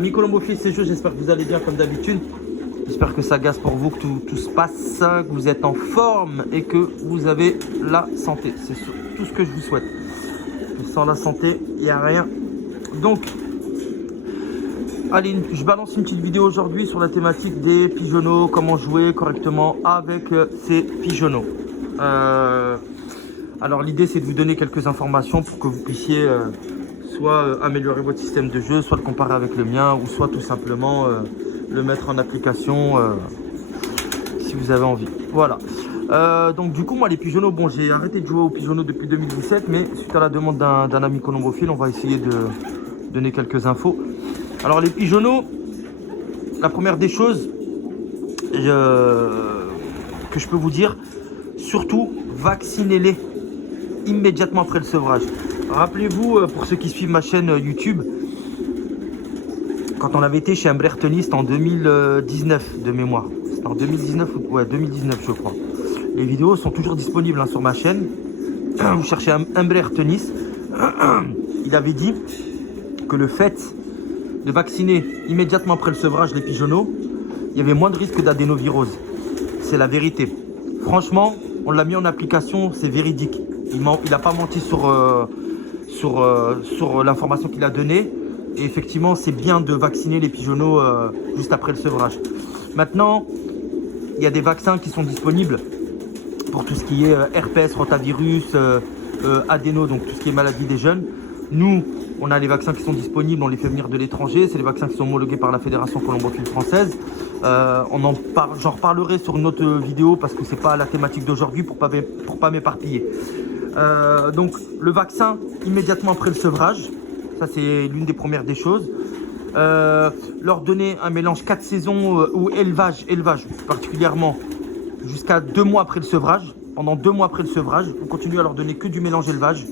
Amis colombophiles, c'est chaud, j'espère que vous allez bien comme d'habitude. J'espère que ça gaze pour vous, que tout se passe, que vous êtes en forme et que vous avez la santé. C'est tout ce que je vous souhaite. Sans la santé, il n'y a rien. Donc, allez, je balance une petite vidéo aujourd'hui sur la thématique des pigeonneaux, comment jouer correctement avec ces pigeonneaux. Alors l'idée c'est de vous donner quelques informations pour que vous puissiez soit améliorer votre système de jeu, soit le comparer avec le mien, ou soit tout simplement le mettre en application si vous avez envie. Voilà. Donc du coup moi les pigeonneaux, bon j'ai arrêté de jouer aux pigeonneaux depuis 2017, mais suite à la demande d'un ami colombophile, on va essayer de donner quelques infos. Alors les pigeonneaux, la première des choses que je peux vous dire, surtout vaccinez-les immédiatement après le sevrage. Rappelez-vous, pour ceux qui suivent ma chaîne YouTube, quand on avait été chez un Brechteniste en 2019 de mémoire. C'était en 2019, ouais 2019 je crois. Les vidéos sont toujours disponibles sur ma chaîne. Vous cherchez un Brechteniste. Il avait dit que le fait de vacciner immédiatement après le sevrage les pigeonneaux, il y avait moins de risque d'adénovirose. C'est la vérité. Franchement, on l'a mis en application, c'est véridique. Il n'a pas menti sur l'information qu'il a donnée. Et effectivement, c'est bien de vacciner les pigeonneaux juste après le sevrage. Maintenant, il y a des vaccins qui sont disponibles pour tout ce qui est herpès, rotavirus, adéno, donc tout ce qui est maladie des jeunes. Nous, on a les vaccins qui sont disponibles, on les fait venir de l'étranger. C'est les vaccins qui sont homologués par la Fédération colombophile française. J'en reparlerai sur une autre vidéo parce que c'est pas la thématique d'aujourd'hui pour pas m'éparpiller. Donc le vaccin immédiatement après le sevrage, ça c'est l'une des premières des choses. Leur donner un mélange 4 saisons ou élevage particulièrement jusqu'à 2 mois après le sevrage. Pendant 2 mois après le sevrage, on continue à leur donner que du mélange élevage.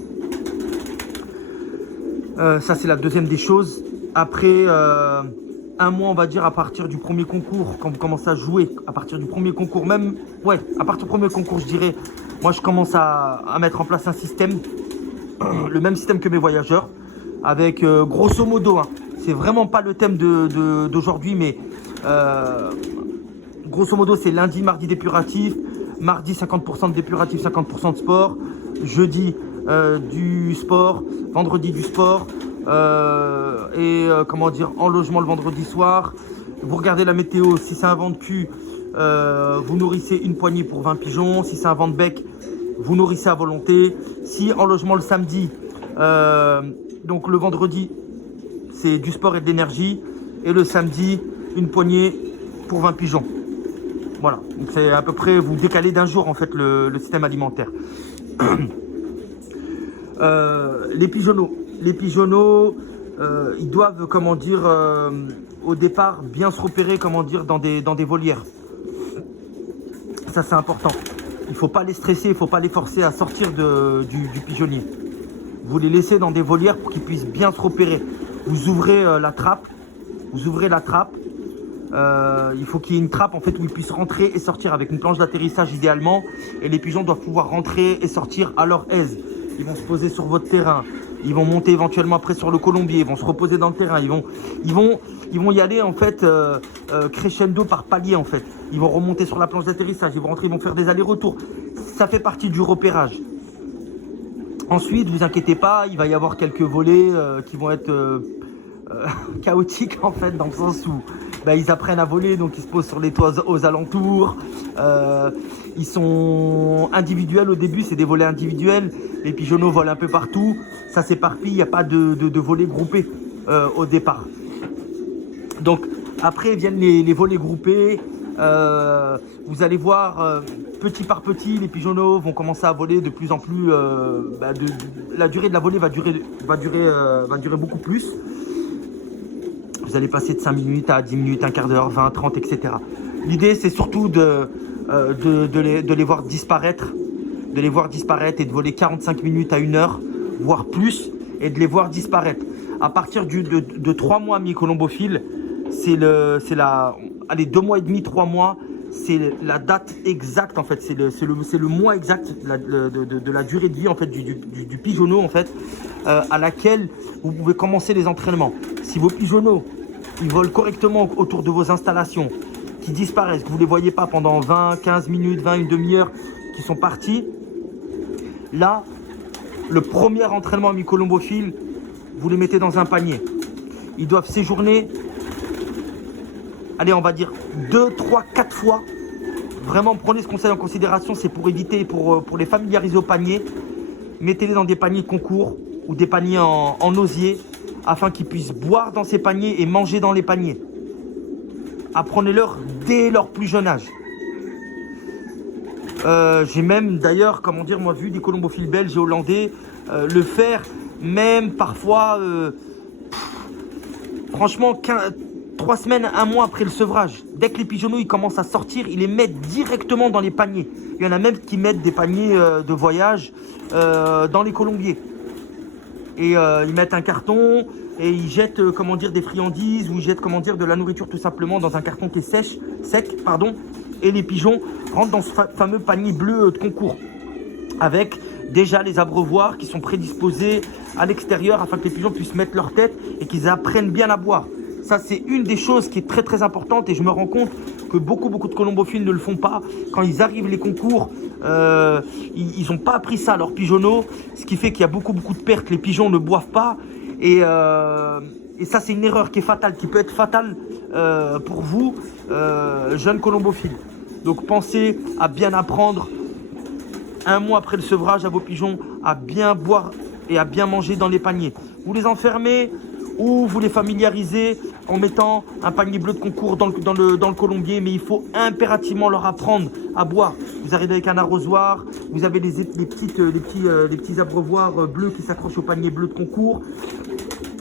Ça c'est la deuxième des choses. Après un mois on va dire à partir du premier concours, quand vous commencez à jouer, à partir du premier concours même, ouais, à partir du premier concours je dirais, moi je commence à mettre en place un système, le même système que mes voyageurs, avec grosso modo, c'est vraiment pas le thème d'aujourd'hui, mais grosso modo c'est lundi, mardi dépuratif, mardi 50% de dépuratif, 50% de sport, jeudi du sport, vendredi du sport, comment dire, en logement le vendredi soir. Vous regardez la météo, si c'est un vent de cul, vous nourrissez une poignée pour 20 pigeons. Si c'est un vent de bec, vous nourrissez à volonté. Si en logement le samedi, donc le vendredi c'est du sport et de l'énergie, et le samedi une poignée pour 20 pigeons. Voilà, donc c'est à peu près, vous décalez d'un jour en fait le système alimentaire. Les pigeonneaux, ils doivent, comment dire, au départ bien se repérer, comment dire, dans des volières. Ça c'est important. Il ne faut pas les stresser, il ne faut pas les forcer à sortir du pigeonnier. Vous les laissez dans des volières pour qu'ils puissent bien se repérer. Vous ouvrez la trappe, il faut qu'il y ait une trappe en fait où ils puissent rentrer et sortir avec une planche d'atterrissage idéalement, et les pigeons doivent pouvoir rentrer et sortir à leur aise. Ils vont se poser sur votre terrain, ils vont monter éventuellement après sur le colombier, ils vont se reposer dans le terrain, ils vont y aller en fait crescendo par palier en fait. Ils vont remonter sur la planche d'atterrissage, ils vont rentrer, ils vont faire des allers-retours. Ça fait partie du repérage. Ensuite, vous inquiétez pas, il va y avoir quelques volets qui vont être chaotiques en fait, dans le sens où ils apprennent à voler, donc ils se posent sur les toits aux alentours. Ils sont individuels au début, c'est des volets individuels. Les pigeonneaux volent un peu partout, ça s'éparpille, il n'y a pas de volets groupés au départ. Donc après viennent les volets groupés. Vous allez voir, petit par petit, les pigeonneaux vont commencer à voler de plus en plus. La durée de la volée va durer beaucoup plus. Vous allez passer de 5 minutes à 10 minutes, un quart d'heure, 20, 30, etc. L'idée, c'est surtout de les voir disparaître, et de voler 45 minutes à 1 heure, voire plus, et de les voir disparaître. À partir de 3 mois mi-colombophile, allez, 2 mois et demi, 3 mois, c'est la date exacte en fait, c'est le mois exact de la durée de vie en fait du pigeonneau en fait, à laquelle vous pouvez commencer les entraînements. Si vos pigeonneaux ils volent correctement autour de vos installations, qui disparaissent, que vous ne les voyez pas pendant 20, 15 minutes, 20, une demi-heure, qui sont partis, là, le premier entraînement à mycolombophile, vous les mettez dans un panier. Ils doivent séjourner, allez, on va dire 2, 3, 4 fois. Vraiment, prenez ce conseil en considération, c'est pour éviter, pour les familiariser au panier. Mettez-les dans des paniers de concours ou des paniers en osier afin qu'ils puissent boire dans ces paniers et manger dans les paniers. Apprenez-leur dès leur plus jeune âge. J'ai même d'ailleurs, comment dire, moi vu des colombophiles belges et hollandais le faire, même parfois, franchement, 3 semaines, 1 mois après le sevrage. Dès que les pigeonneaux ils commencent à sortir, ils les mettent directement dans les paniers. Il y en a même qui mettent des paniers de voyage dans les colombiers. Et ils mettent un carton et ils jettent comment dire, des friandises ou ils jettent comment dire, de la nourriture tout simplement dans un carton qui est sec. Et les pigeons rentrent dans ce fameux panier bleu de concours avec déjà les abreuvoirs qui sont prédisposés à l'extérieur afin que les pigeons puissent mettre leur tête et qu'ils apprennent bien à boire. Ça, c'est une des choses qui est très très importante et je me rends compte que beaucoup de colombophiles ne le font pas. Quand ils arrivent les concours, ils n'ont pas appris ça à leurs pigeonneaux, ce qui fait qu'il y a beaucoup de pertes, les pigeons ne boivent pas et ça c'est une erreur qui est fatale, qui peut être fatale pour vous, jeunes colombophiles. Donc pensez à bien apprendre 1 mois après le sevrage à vos pigeons à bien boire et à bien manger dans les paniers. Vous les enfermez ou vous les familiarisez en mettant un panier bleu de concours dans le colombier, mais il faut impérativement leur apprendre à boire. Vous arrivez avec un arrosoir, vous avez les petits abreuvoirs bleus qui s'accrochent au panier bleu de concours.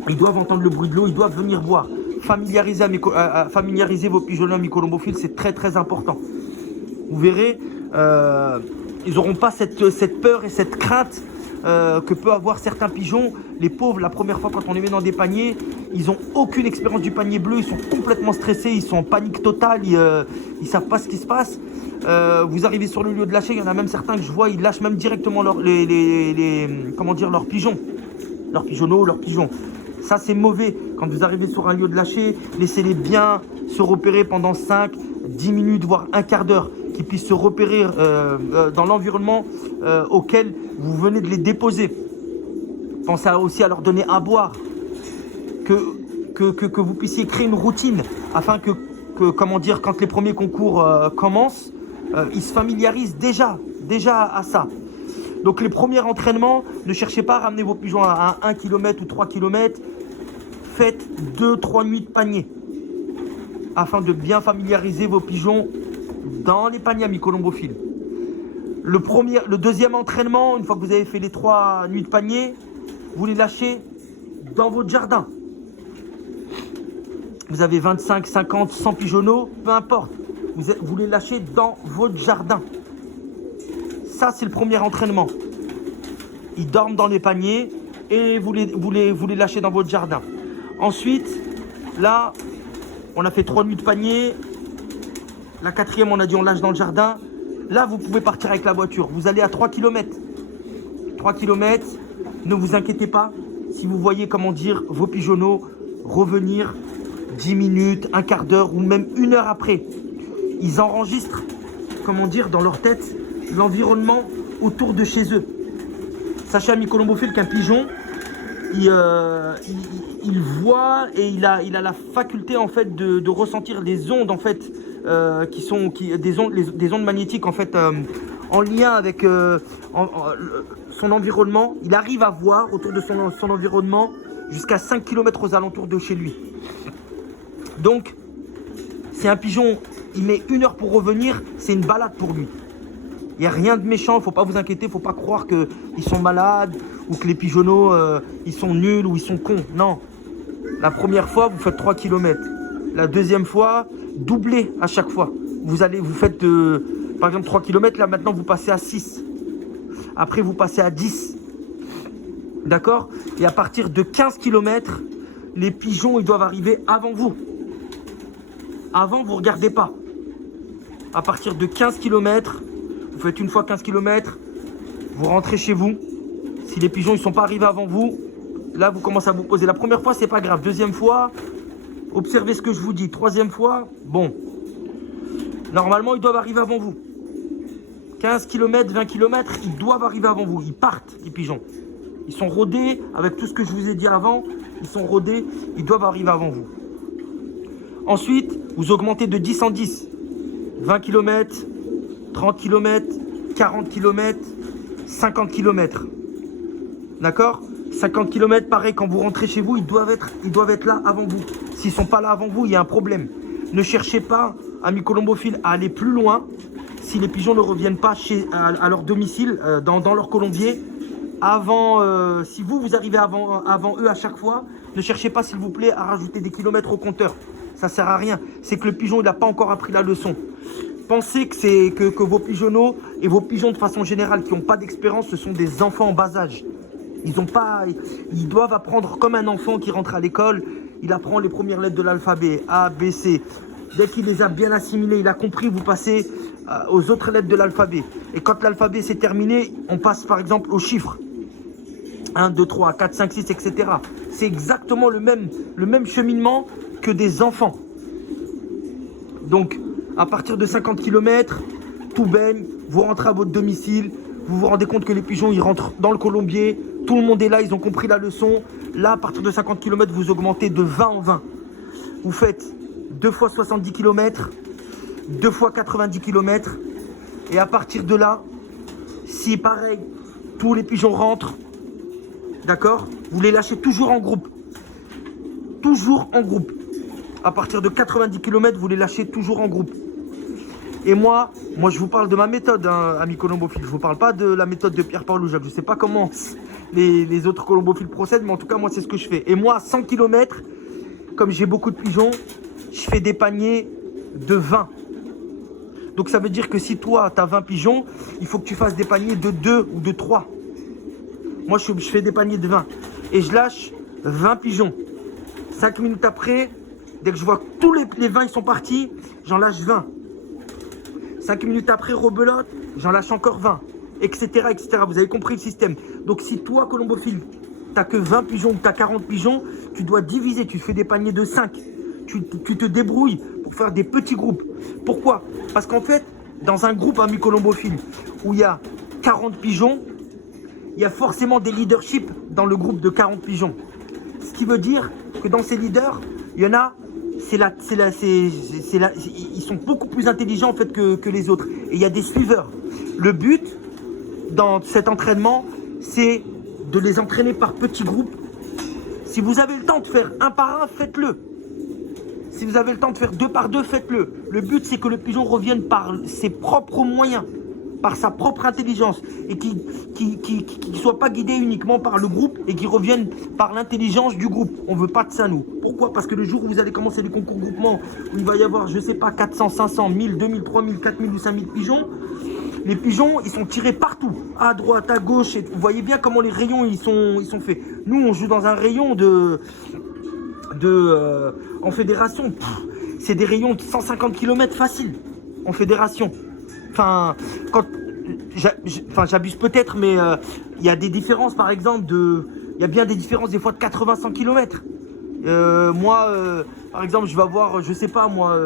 Ils doivent entendre le bruit de l'eau, ils doivent venir boire. Familiariser vos pigeons mycolomophiles, c'est très très important. Vous verrez, ils n'auront pas cette peur et cette crainte que peut avoir certains pigeons. Les pauvres, la première fois quand on les met dans des paniers, ils n'ont aucune expérience du panier bleu, ils sont complètement stressés, ils sont en panique totale, ils ne savent pas ce qui se passe. Vous arrivez sur le lieu de lâcher, il y en a même certains que je vois, ils lâchent même directement leurs pigeons, leurs pigeonneaux, leurs pigeons. Ça c'est mauvais. Quand vous arrivez sur un lieu de lâcher, laissez-les bien se repérer pendant 5, 10 minutes, voire un quart d'heure, qu'ils puissent se repérer dans l'environnement auquel vous venez de les déposer. Pensez aussi à leur donner à boire, que vous puissiez créer une routine afin que comment dire, quand les premiers concours commencent, ils se familiarisent déjà à ça. Donc les premiers entraînements, ne cherchez pas à ramener vos pigeons à 1 km ou 3 km. Faites 2-3 nuits de panier afin de bien familiariser vos pigeons dans les paniers à mycolombophile. Le deuxième entraînement, une fois que vous avez fait les 3 nuits de panier, vous les lâchez dans votre jardin. Vous avez 25, 50, 100 pigeonneaux, peu importe. Vous les lâchez dans votre jardin. Ça, c'est le premier entraînement. Ils dorment dans les paniers et vous les lâchez dans votre jardin. Ensuite, là, on a fait 3 nuits de panier. La 4e, on a dit on lâche dans le jardin. Là, vous pouvez partir avec la voiture. Vous allez à 3 km. 3 km, ne vous inquiétez pas. Si vous voyez, comment dire, vos pigeonneaux revenir 10 minutes, un quart d'heure ou même 1 heure après, ils enregistrent, comment dire, dans leur tête, l'environnement autour de chez eux. Sachez à mycolombophile qu'un pigeon, il voit et il a la faculté en fait de ressentir des ondes en fait des ondes magnétiques en fait en lien avec son environnement. Il arrive à voir autour de son environnement jusqu'à 5 km aux alentours de chez lui. Donc si un pigeon il met 1 heure pour revenir, c'est une balade pour lui. Il n'y a rien de méchant, il ne faut pas vous inquiéter, il ne faut pas croire qu'ils sont malades ou que les pigeonneaux ils sont nuls ou ils sont cons. Non. La première fois, vous faites 3 km. La deuxième fois, doublez à chaque fois. Vous faites par exemple 3 km, là maintenant vous passez à 6. Après vous passez à 10. D'accord? Et à partir de 15 km, les pigeons ils doivent arriver avant vous. Avant, vous ne regardez pas. À partir de 15 km, vous faites une fois 15 km, vous rentrez chez vous. Si les pigeons ne sont pas arrivés avant vous, là vous commencez à vous poser. La première fois, c'est pas grave. Deuxième fois, Observez ce que je vous dis. Troisième fois, bon. Normalement, ils doivent arriver avant vous. 15 km, 20 km, ils doivent arriver avant vous. Ils partent, les pigeons. Ils sont rodés, avec tout ce que je vous ai dit avant, ils sont rodés, ils doivent arriver avant vous. Ensuite, vous augmentez de 10 en 10. 20 km, 30 km, 40 km, 50 km. D'accord? 50 km, pareil, quand vous rentrez chez vous, ils doivent être là avant vous. S'ils ne sont pas là avant vous, il y a un problème. Ne cherchez pas, amis colombophiles, à aller plus loin si les pigeons ne reviennent pas à leur domicile, dans leur colombier. Avant, si vous arrivez avant eux à chaque fois, ne cherchez pas, s'il vous plaît, à rajouter des kilomètres au compteur. Ça ne sert à rien. C'est que le pigeon, il n'a pas encore appris la leçon. Pensez que vos pigeonneaux et vos pigeons de façon générale qui n'ont pas d'expérience, ce sont des enfants en bas âge. Ils doivent apprendre comme un enfant qui rentre à l'école. Il apprend les premières lettres de l'alphabet, A, B, C. Dès qu'il les a bien assimilées, il a compris, vous passez aux autres lettres de l'alphabet. Et quand l'alphabet c'est terminé, on passe par exemple aux chiffres. 1, 2, 3, 4, 5, 6, etc. C'est exactement le même cheminement que des enfants. Donc, à partir de 50 km, tout baigne, vous rentrez à votre domicile, vous vous rendez compte que les pigeons, ils rentrent dans le colombier, tout le monde est là, ils ont compris la leçon. Là, à partir de 50 km, vous augmentez de 20 en 20. Vous faites 2 fois 70 km, 2 fois 90 km. Et à partir de là, si pareil, tous les pigeons rentrent, d'accord, vous les lâchez toujours en groupe. Toujours en groupe. À partir de 90 km, vous les lâchez toujours en groupe. Et moi, je vous parle de ma méthode, hein, amis colombophiles. Je ne vous parle pas de la méthode de Pierre-Paul ou Jacques. Je ne sais pas comment les autres colombophiles procèdent, mais en tout cas, moi, c'est ce que je fais. Et moi, à 100 km, comme j'ai beaucoup de pigeons, je fais des paniers de 20. Donc, ça veut dire que si toi, tu as 20 pigeons, il faut que tu fasses des paniers de 2 ou de 3. Moi, je fais des paniers de 20. Et je lâche 20 pigeons. 5 minutes après, dès que je vois que tous les 20 ils sont partis, j'en lâche 20. 5 minutes après, rebelote, j'en lâche encore 20, etc., etc. Vous avez compris le système. Donc, si toi, colombophile, tu n'as que 20 pigeons ou tu as 40 pigeons, tu dois diviser. Tu fais des paniers de 5. Tu te débrouilles pour faire des petits groupes. Pourquoi? Parce qu'en fait, dans un groupe amis colombophile où il y a 40 pigeons, il y a forcément des leaderships dans le groupe de 40 pigeons. Ce qui veut dire que dans ces leaders, il y en a, ils sont beaucoup plus intelligents en fait que les autres. Et il y a des suiveurs. Le but dans cet entraînement, c'est de les entraîner par petits groupes. Si vous avez le temps de faire un par un, faites-le. Si vous avez le temps de faire 2 par 2, faites-le. Le but, c'est que le pigeon revienne par ses propres moyens, par sa propre intelligence, et qu'il ne soit pas guidé uniquement par le groupe et qu'il revienne par l'intelligence du groupe. On ne veut pas de ça, nous. Pourquoi? Parce que le jour où vous allez commencer les concours groupement, où il va y avoir, je ne sais pas, 400, 500, 1000, 2000, 3000, 4000 ou 5000 pigeons, les pigeons, ils sont tirés partout, à droite, à gauche. Et vous voyez bien comment les rayons, ils sont faits. Nous, on joue dans un rayon en fédération. C'est des rayons de 150 km facile, en fédération. Enfin, j'abuse peut-être, mais il y a des différences, par exemple, il y a bien des différences des fois de 80-100 km. Moi, par exemple, je vais avoir, je sais pas moi,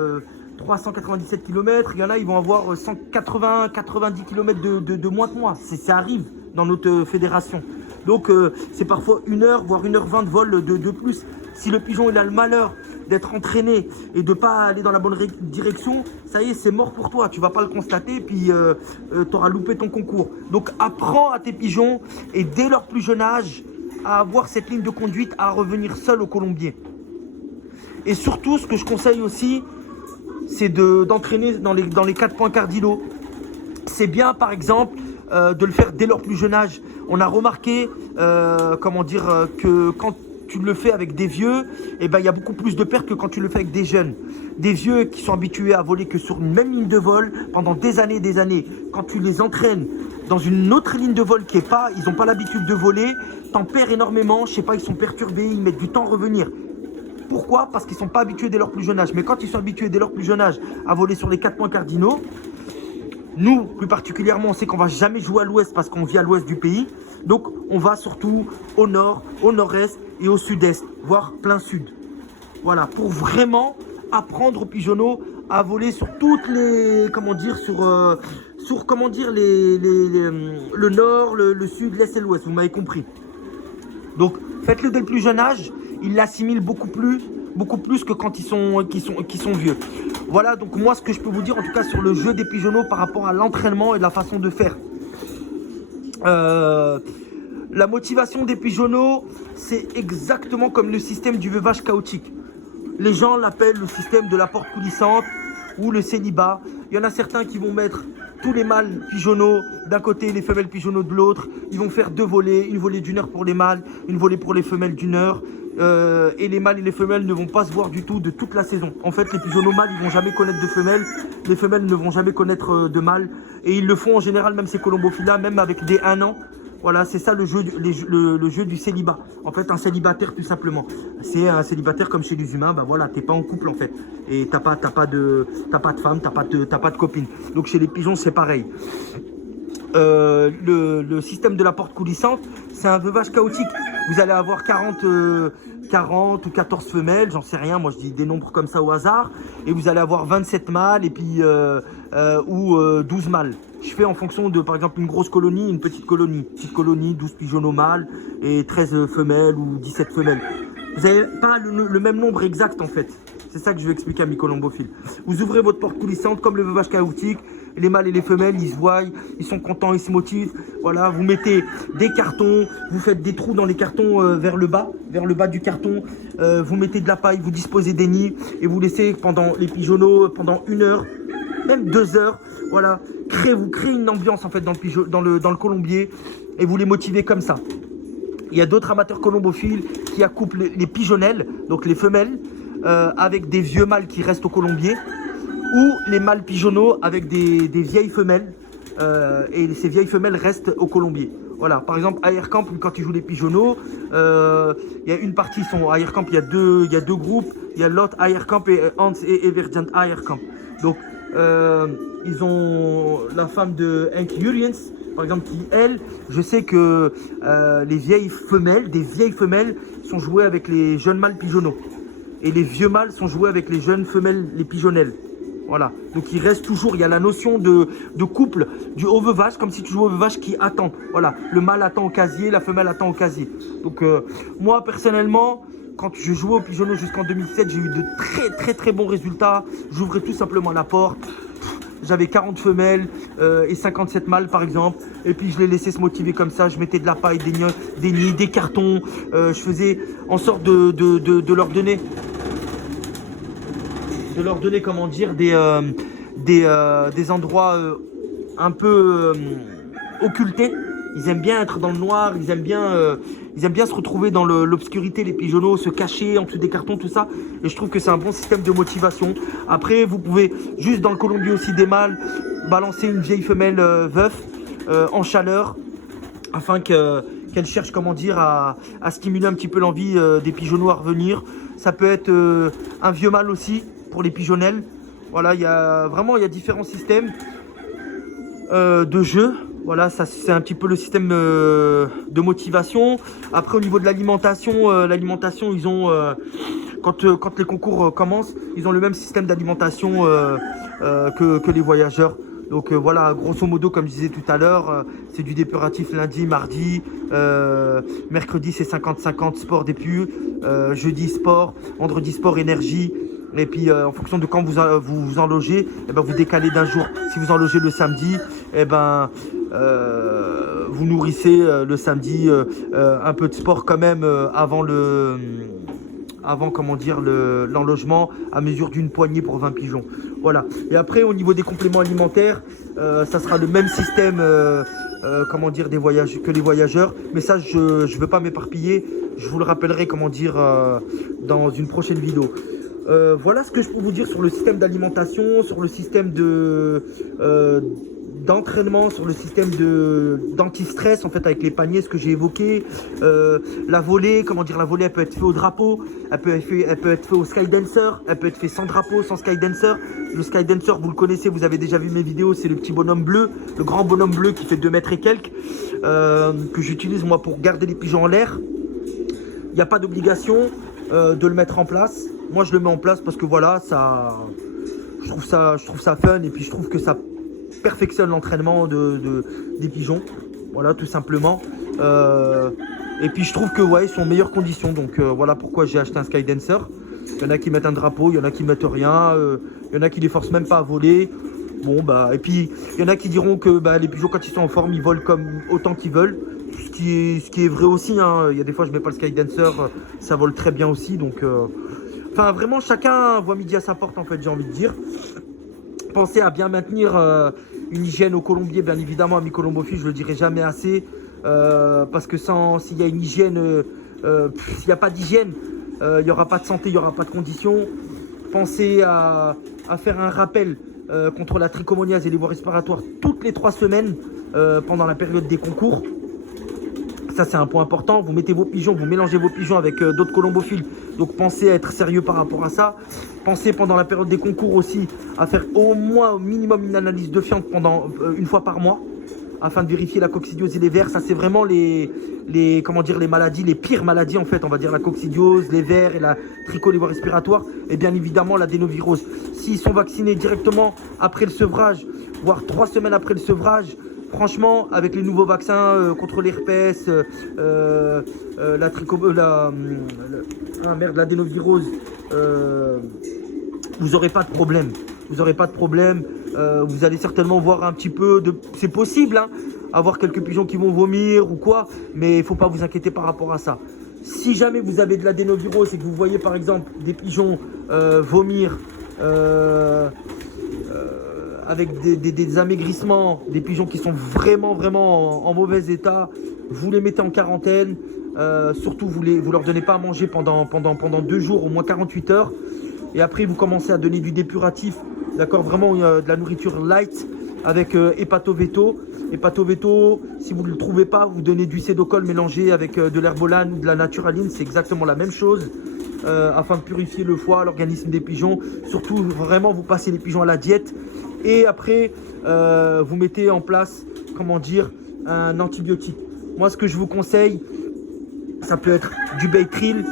397 km. Il y en a, ils vont avoir 180-90 km de moins que moi. Ça arrive dans notre fédération. Donc, c'est parfois 1 heure, voire 1h20 de vol de plus. Si le pigeon il a le malheur d'être entraîné et de ne pas aller dans la bonne direction, ça y est, c'est mort pour toi. Tu ne vas pas le constater, puis tu auras loupé ton concours. Donc, apprends à tes pigeons et dès leur plus jeune âge, à avoir cette ligne de conduite, à revenir seul au colombier. Et surtout, ce que je conseille aussi, c'est d'entraîner dans les 4 points cardinaux. C'est bien, par exemple, de le faire dès leur plus jeune âge. On a remarqué, que quand tu le fais avec des vieux, eh ben, il y a beaucoup plus de pertes que quand tu le fais avec des jeunes. Des vieux qui sont habitués à voler que sur une même ligne de vol pendant des années et des années. Quand tu les entraînes dans une autre ligne de vol ils n'ont pas l'habitude de voler, t'en perds énormément, je sais pas, ils sont perturbés, ils mettent du temps à revenir. Pourquoi? Parce qu'ils ne sont pas habitués dès leur plus jeune âge. Mais quand ils sont habitués dès leur plus jeune âge à voler sur les 4 points cardinaux, nous, plus particulièrement, on sait qu'on ne va jamais jouer à l'ouest parce qu'on vit à l'ouest du pays. Donc, on va surtout au nord, au nord-est et au sud-est, voire plein sud. Voilà, pour vraiment apprendre aux pigeonneaux à voler sur toutes les, comment dire, sur comment dire, le nord, le sud, l'est et l'ouest, vous m'avez compris. Donc, faites-le dès le plus jeune âge, ils l'assimilent beaucoup plus que quand qui sont vieux. Voilà, donc moi, ce que je peux vous dire, en tout cas, sur le jeu des pigeonneaux par rapport à l'entraînement et la façon de faire. La motivation des pigeonneaux, c'est exactement comme le système du veuvage chaotique. Les gens l'appellent le système de la porte coulissante ou le célibat. Il y en a certains qui vont mettre tous les mâles pigeonneaux d'un côté et les femelles pigeonneaux de l'autre. Ils vont faire 2 volées, une volée d'1 heure pour les mâles, une volée pour les femelles d'1 heure. Et les mâles et les femelles ne vont pas se voir du tout de toute la saison. En fait, les pigeonneaux mâles, ils vont jamais connaître de femelles. Les femelles ne vont jamais connaître de mâles. Et ils le font en général, même ces colombophiles-là, même avec des 1 an. Voilà, c'est ça le jeu du célibat. En fait, un célibataire tout simplement. C'est un célibataire comme chez les humains, bah voilà, t'es pas en couple en fait. Et t'as pas de femme, t'as pas de copine. Donc chez les pigeons, c'est pareil. Le système de la porte coulissante, c'est un veuvage chaotique. Vous allez avoir 40 ou 14 femelles, j'en sais rien, moi je dis des nombres comme ça au hasard. Et vous allez avoir 27 mâles et puis 12 mâles. Je fais en fonction de, par exemple, une grosse colonie, une petite colonie. Petite colonie, 12 pigeonneaux mâles et 13 femelles ou 17 femelles. Vous n'avez pas le même nombre exact en fait. C'est ça que je vais expliquer à mes colombophiles. Vous ouvrez votre porte coulissante comme le veuvage chaotique. Les mâles et les femelles, ils se voient, ils sont contents, ils se motivent. Voilà, vous mettez des cartons, vous faites des trous dans les cartons vers le bas du carton. Vous mettez de la paille, vous disposez des nids et vous laissez les pigeonneaux pendant 1 heure, même 2 heures. Voilà, vous créez une ambiance en fait dans le colombier et vous les motivez comme ça. Il y a d'autres amateurs colombophiles qui accouplent les pigeonnelles, donc les femelles, avec des vieux mâles qui restent au colombier, ou les mâles pigeonneaux avec des vieilles femelles, et ces vieilles femelles restent au colombier. Voilà, par exemple, à Aircamp, quand ils jouent les pigeonneaux, il y a une partie, à Aircamp, il y a deux groupes, il y a l'autre Aircamp et Hans et Evergent Aircamp. Donc, ils ont la femme de Hank Juliens, par exemple, qui, elle, je sais que des vieilles femelles sont jouées avec les jeunes mâles pigeonneaux. Et les vieux mâles sont joués avec les jeunes femelles, les pigeonnelles. Voilà. Donc il reste toujours, il y a la notion de couple du haut veuvage, comme si tu jouais au veuvage qui attend. Voilà. Le mâle attend au casier, la femelle attend au casier. Donc moi, personnellement, quand je jouais au pigeonneau jusqu'en 2007, j'ai eu de très bons résultats. J'ouvrais tout simplement la porte. J'avais 40 femelles et 57 mâles par exemple. Et puis je les laissais se motiver comme ça. Je mettais de la paille, des nids, des cartons. Je faisais en sorte de leur donner... comment dire, des endroits un peu occultés. Ils aiment bien être dans le noir, ils aiment bien se retrouver dans l'obscurité, les pigeonneaux, se cacher en dessous des cartons, tout ça. Et je trouve que c'est un bon système de motivation. Après, vous pouvez, juste dans le colombier aussi des mâles, balancer une vieille femelle veuf en chaleur, afin qu'elle cherche, comment dire, à stimuler un petit peu l'envie des pigeonneaux à revenir. Ça peut être un vieux mâle aussi, pour les pigeonnelles. Voilà, il y a différents systèmes de jeu. Voilà, ça c'est un petit peu le système de motivation. Après, au niveau de l'alimentation, ils ont quand les concours commencent, ils ont le même système d'alimentation que les voyageurs. Donc voilà, grosso modo, comme je disais tout à l'heure, c'est du dépuratif lundi, mardi, mercredi c'est 50-50 sport dépur, jeudi sport, vendredi sport énergie. Et puis en fonction de quand vous en logez, eh ben, vous décalez d'un jour. Si vous en logez le samedi, eh ben, vous nourrissez le samedi un peu de sport quand même avant comment dire, l'enlogement à mesure d'une poignée pour 20 pigeons. Voilà. Et après, au niveau des compléments alimentaires, ça sera le même système comment dire, que les voyageurs. Mais ça, je ne veux pas m'éparpiller. Je vous le rappellerai, comment dire, dans une prochaine vidéo. Voilà ce que je peux vous dire sur le système d'alimentation, sur le système d'entraînement, sur le système d'anti-stress en fait avec les paniers, ce que j'ai évoqué. La volée, comment dire, la volée elle peut être faite au drapeau, elle peut être faite au skydancer, elle peut être faite sans drapeau, sans skydancer. Le skydancer, vous le connaissez, vous avez déjà vu mes vidéos, c'est le petit bonhomme bleu, le grand bonhomme bleu qui fait 2 mètres et quelques, que j'utilise moi pour garder les pigeons en l'air. Il n'y a pas d'obligation de le mettre en place. moi je le mets en place parce que voilà, je trouve ça fun et puis je trouve que ça perfectionne l'entraînement des pigeons. Voilà, tout simplement. Et puis je trouve que ouais, ils sont en meilleures conditions. Donc voilà pourquoi j'ai acheté un Skydancer. Il y en a qui mettent un drapeau, il y en a qui mettent rien, il y en a qui les forcent même pas à voler. Bon bah, et puis il y en a qui diront que bah, les pigeons quand ils sont en forme, ils volent comme autant qu'ils veulent. Ce qui est vrai aussi, hein. Il y a des fois je mets pas le Skydancer, ça vole très bien aussi. Donc enfin vraiment chacun voit midi à sa porte en fait, j'ai envie de dire. Pensez à bien maintenir une hygiène au colombier, bien évidemment, à mi-colombophile, je le dirai jamais assez. Parce que s'il y a une hygiène, s'il n'y a pas d'hygiène, il n'y aura pas de santé, il n'y aura pas de conditions. Pensez à faire un rappel contre la trichomoniase et les voies respiratoires toutes les 3 semaines pendant la période des concours. Ça, c'est un point important. Vous mettez vos pigeons, vous mélangez vos pigeons avec d'autres colombophiles. Donc, pensez à être sérieux par rapport à ça. Pensez pendant la période des concours aussi à faire au moins, au minimum, une analyse de fiente pendant une fois par mois afin de vérifier la coccidiose et les vers. Ça, c'est vraiment comment dire, les maladies, les pires maladies en fait. On va dire la coccidiose, les vers et la tricho, les voies respiratoires. Et bien évidemment, l'adénovirose. S'ils sont vaccinés directement après le sevrage, voire 3 semaines après le sevrage, franchement, avec les nouveaux vaccins contre l'herpès, l'adénovirose, vous n'aurez pas de problème. Vous n'aurez pas de problème. Vous allez certainement voir un petit peu de... C'est possible, hein, avoir quelques pigeons qui vont vomir ou quoi, mais il ne faut pas vous inquiéter par rapport à ça. Si jamais vous avez de l'adénovirose et que vous voyez par exemple des pigeons vomir, avec des amaigrissements, des pigeons qui sont vraiment en mauvais état, vous les mettez en quarantaine. Surtout vous leur donnez pas à manger pendant 2 jours, au moins 48 heures. Et après vous commencez à donner du dépuratif, d'accord, vraiment de la nourriture light avec Hepatoveto. Hepatoveto, si vous ne le trouvez pas, vous donnez du Cédocol mélangé avec de l'herbolane ou de la naturaline, c'est exactement la même chose. Afin de purifier le foie, l'organisme des pigeons. Surtout, vraiment, vous passez les pigeons à la diète. Et après, vous mettez en place, comment dire, un antibiotique. Moi, ce que je vous conseille, ça peut être du Baytril.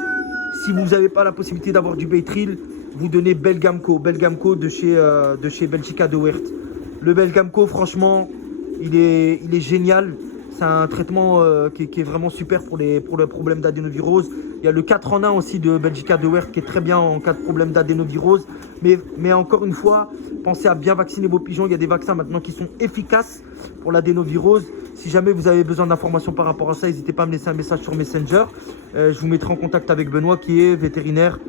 Si vous n'avez pas la possibilité d'avoir du Baytril, vous donnez Belgamco. Belgamco de chez Belgica de Weert. Le Belgamco, franchement, il est génial. C'est un traitement qui est vraiment super pour le problème d'adénovirose. Il y a le 4 en 1 aussi de Belgica de Weert qui est très bien en cas de problème d'adénovirose. Mais encore une fois, pensez à bien vacciner vos pigeons. Il y a des vaccins maintenant qui sont efficaces pour l'adénovirose. Si jamais vous avez besoin d'informations par rapport à ça, n'hésitez pas à me laisser un message sur Messenger. Je vous mettrai en contact avec Benoît qui est vétérinaire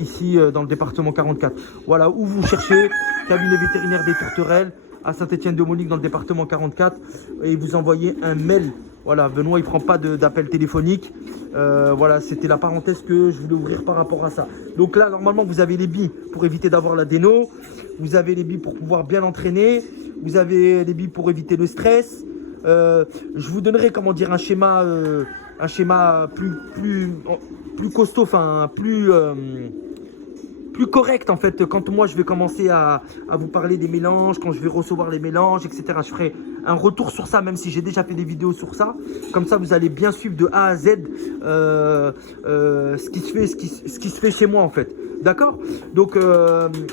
ici dans le département 44. Voilà, où vous cherchez, cabinet vétérinaire des Tourterelles à Saint-Étienne-de-Monique dans le département 44 et vous envoyez un mail. Voilà, Benoît il prend pas d'appel téléphonique. Voilà, c'était la parenthèse que je voulais ouvrir par rapport à ça. Donc là, normalement, vous avez les billes pour éviter d'avoir l'adéno. Vous avez les billes pour pouvoir bien entraîner. Vous avez les billes pour éviter le stress. Je vous donnerai, comment dire, un schéma plus costaud, enfin plus correct en fait quand moi je vais commencer à vous parler des mélanges, quand je vais recevoir les mélanges, etc. Je ferai un retour sur ça, même si j'ai déjà fait des vidéos sur ça. Comme ça, vous allez bien suivre de A à Z ce qui se fait chez moi en fait. D'accord? Donc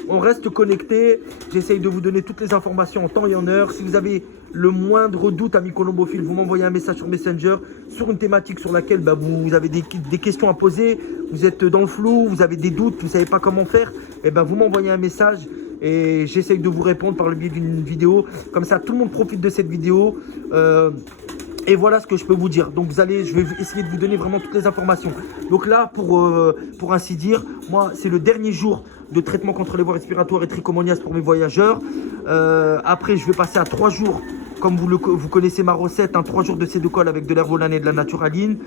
on reste connecté. J'essaye de vous donner toutes les informations en temps et en heure. Si vous avez le moindre doute, ami colombophile, vous m'envoyez un message sur Messenger sur une thématique sur laquelle vous avez des questions à poser, vous êtes dans le flou, vous avez des doutes, vous ne savez pas comment faire, et vous m'envoyez un message et j'essaye de vous répondre par le biais d'une vidéo. Comme ça, tout le monde profite de cette vidéo. Et voilà ce que je peux vous dire. Donc je vais essayer de vous donner vraiment toutes les informations. Donc là, pour ainsi dire, moi, c'est le dernier jour de traitement contre les voies respiratoires et trichomoniases pour mes voyageurs. Après, je vais passer à 3 jours, comme vous connaissez ma recette, 3 jours de Cédocol avec de l'herbolane et de la naturaline.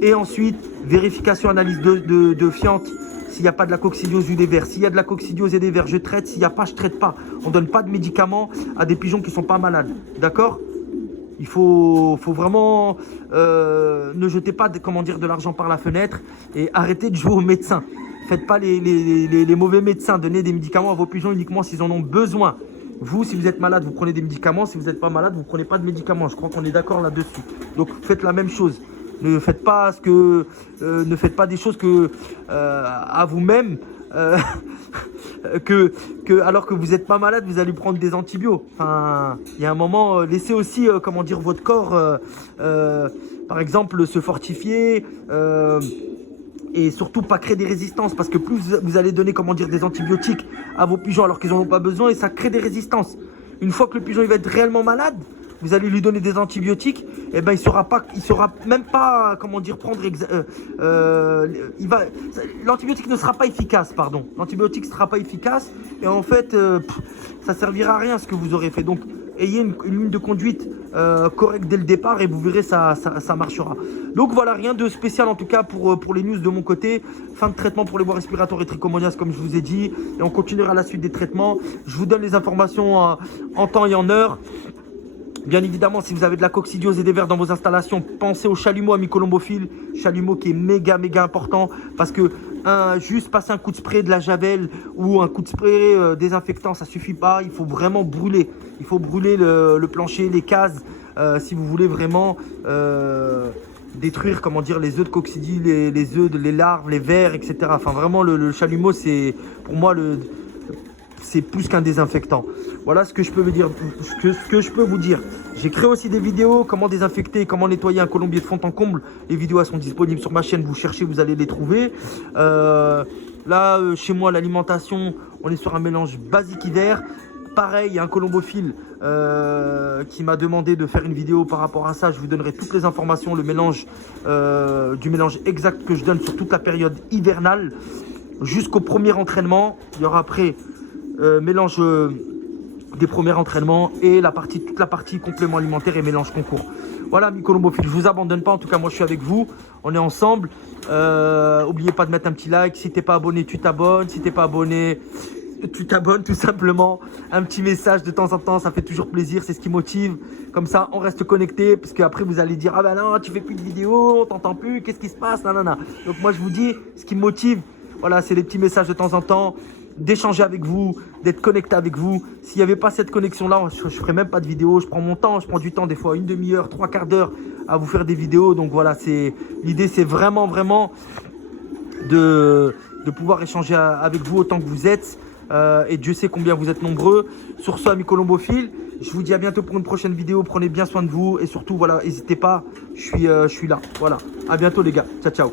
Et ensuite, vérification, analyse de fiente. S'il n'y a pas de la coccidiose ou des vers. S'il y a de la coccidiose et des vers, je traite. S'il n'y a pas, je ne traite pas. On ne donne pas de médicaments à des pigeons qui ne sont pas malades. D'accord ? Il faut vraiment ne jetez pas de l'argent par la fenêtre et arrêtez de jouer aux médecins. Faites pas les mauvais médecins. Donnez des médicaments à vos pigeons uniquement s'ils en ont besoin. Vous, si vous êtes malade, vous prenez des médicaments. Si vous n'êtes pas malade, vous ne prenez pas de médicaments. Je crois qu'on est d'accord là-dessus. Donc faites la même chose. Ne faites pas des choses à vous-même alors que vous n'êtes pas malade, vous allez prendre des antibiotiques. Enfin, il y a un moment, laissez aussi, comment dire, votre corps, par exemple, se fortifier. Et surtout pas créer des résistances, parce que plus vous allez donner, comment dire, des antibiotiques à vos pigeons alors qu'ils n'en ont pas besoin, et ça crée des résistances. Une fois que le pigeon il va être réellement malade, vous allez lui donner des antibiotiques, et ben il saura même pas, comment dire, prendre l'antibiotique ne sera pas efficace, pardon. L'antibiotique ne sera pas efficace, et en fait ça servira à rien ce que vous aurez fait. Donc ayez une ligne de conduite correcte dès le départ, et vous verrez, ça marchera. Donc voilà, rien de spécial en tout cas pour les news de mon côté. Fin de traitement pour les voies respiratoires et trichomoniases, comme je vous ai dit, et on continuera la suite des traitements. Je vous donne les informations en temps et en heure. Bien évidemment, si vous avez de la coccidiose et des vers dans vos installations, pensez au chalumeau à mycolombophile. Chalumeau qui est méga important, parce que juste passer un coup de spray, de la javel ou un coup de spray désinfectant, ça suffit pas. Il faut vraiment brûler. Il faut brûler le plancher, les cases, si vous voulez vraiment détruire, comment dire, les œufs de coccidie, les œufs, les larves, les vers, etc. Enfin vraiment, le chalumeau, c'est pour moi c'est plus qu'un désinfectant. Voilà ce que je peux vous dire. Ce que je peux vous dire. J'ai créé aussi des vidéos, comment désinfecter, comment nettoyer un colombier de fond en comble. Les vidéos elles sont disponibles sur ma chaîne, vous cherchez, vous allez les trouver. Chez moi, l'alimentation, on est sur un mélange basique hiver. Pareil, il y a un colombophile qui m'a demandé de faire une vidéo par rapport à ça. Je vous donnerai toutes les informations, le mélange, du mélange exact que je donne sur toute la période hivernale jusqu'au premier entraînement. Il y aura après mélange des premiers entraînements et toute la partie complément alimentaire et mélange concours. Voilà, mes colombophiles, je vous abandonne pas. En tout cas, moi, je suis avec vous. On est ensemble. N'oubliez pas de mettre un petit like. Si t'es pas abonné, tu t'abonnes. Si t'es pas abonné, tu t'abonnes tout simplement. Un petit message de temps en temps, ça fait toujours plaisir. C'est ce qui motive. Comme ça, on reste connecté. Parce qu'après, vous allez dire, ah ben non, tu fais plus de vidéos, on t'entend plus. Qu'est-ce qui se passe? Non. Donc moi, je vous dis, ce qui me motive, voilà, c'est les petits messages de temps en temps, d'échanger avec vous, d'être connecté avec vous. S'il n'y avait pas cette connexion-là, je ne ferais même pas de vidéo. Je prends mon temps, je prends du temps, des fois une demi-heure, 3/4 d'heure à vous faire des vidéos. Donc voilà, l'idée, c'est vraiment de pouvoir échanger avec vous autant que vous êtes. Et Dieu sait combien vous êtes nombreux. Sur ce, amis colombophiles, je vous dis à bientôt pour une prochaine vidéo. Prenez bien soin de vous et surtout, voilà, n'hésitez pas, je suis là. Voilà, à bientôt les gars. Ciao.